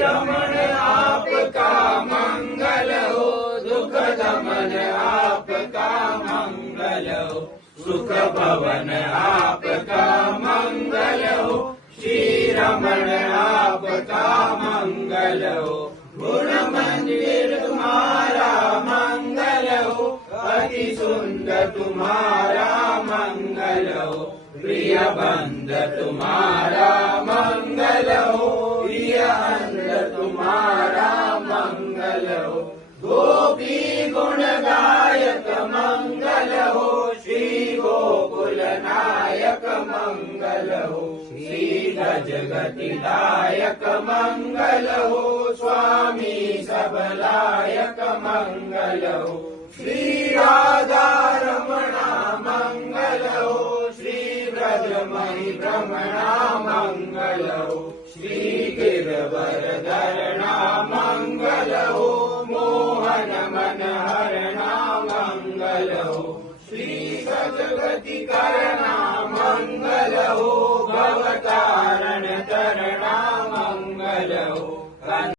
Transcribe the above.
रमण आपका मंगल हो, दुख दमन आपका मंगल हो, सुख भवन आपका मंगल हो, श्री रमण आपका मंगल हो। गुण मंदिर तुम्हारा मंगल हो, अति सुंदर तुम्हारा मंगल हो, प्रिय बंध तुम्हारा मंगल हो, प्रिय अंध तुम्हारा मंगल हो। गोपी गुण गायक मंगल हो, श्री गोकुल नायक मंगल हो, श्री गजगति दायक मंगल हो, स्वामी सबलायक मंगल हो, श्री राधा रमणा मंगल हो, श्री ब्रजमणि भ्रमणा मंगल हो, श्री गिरवरधरणा मंगल हो, मोहन मन हरणा मंगल हो, श्री सजगति करणा मंगल हो,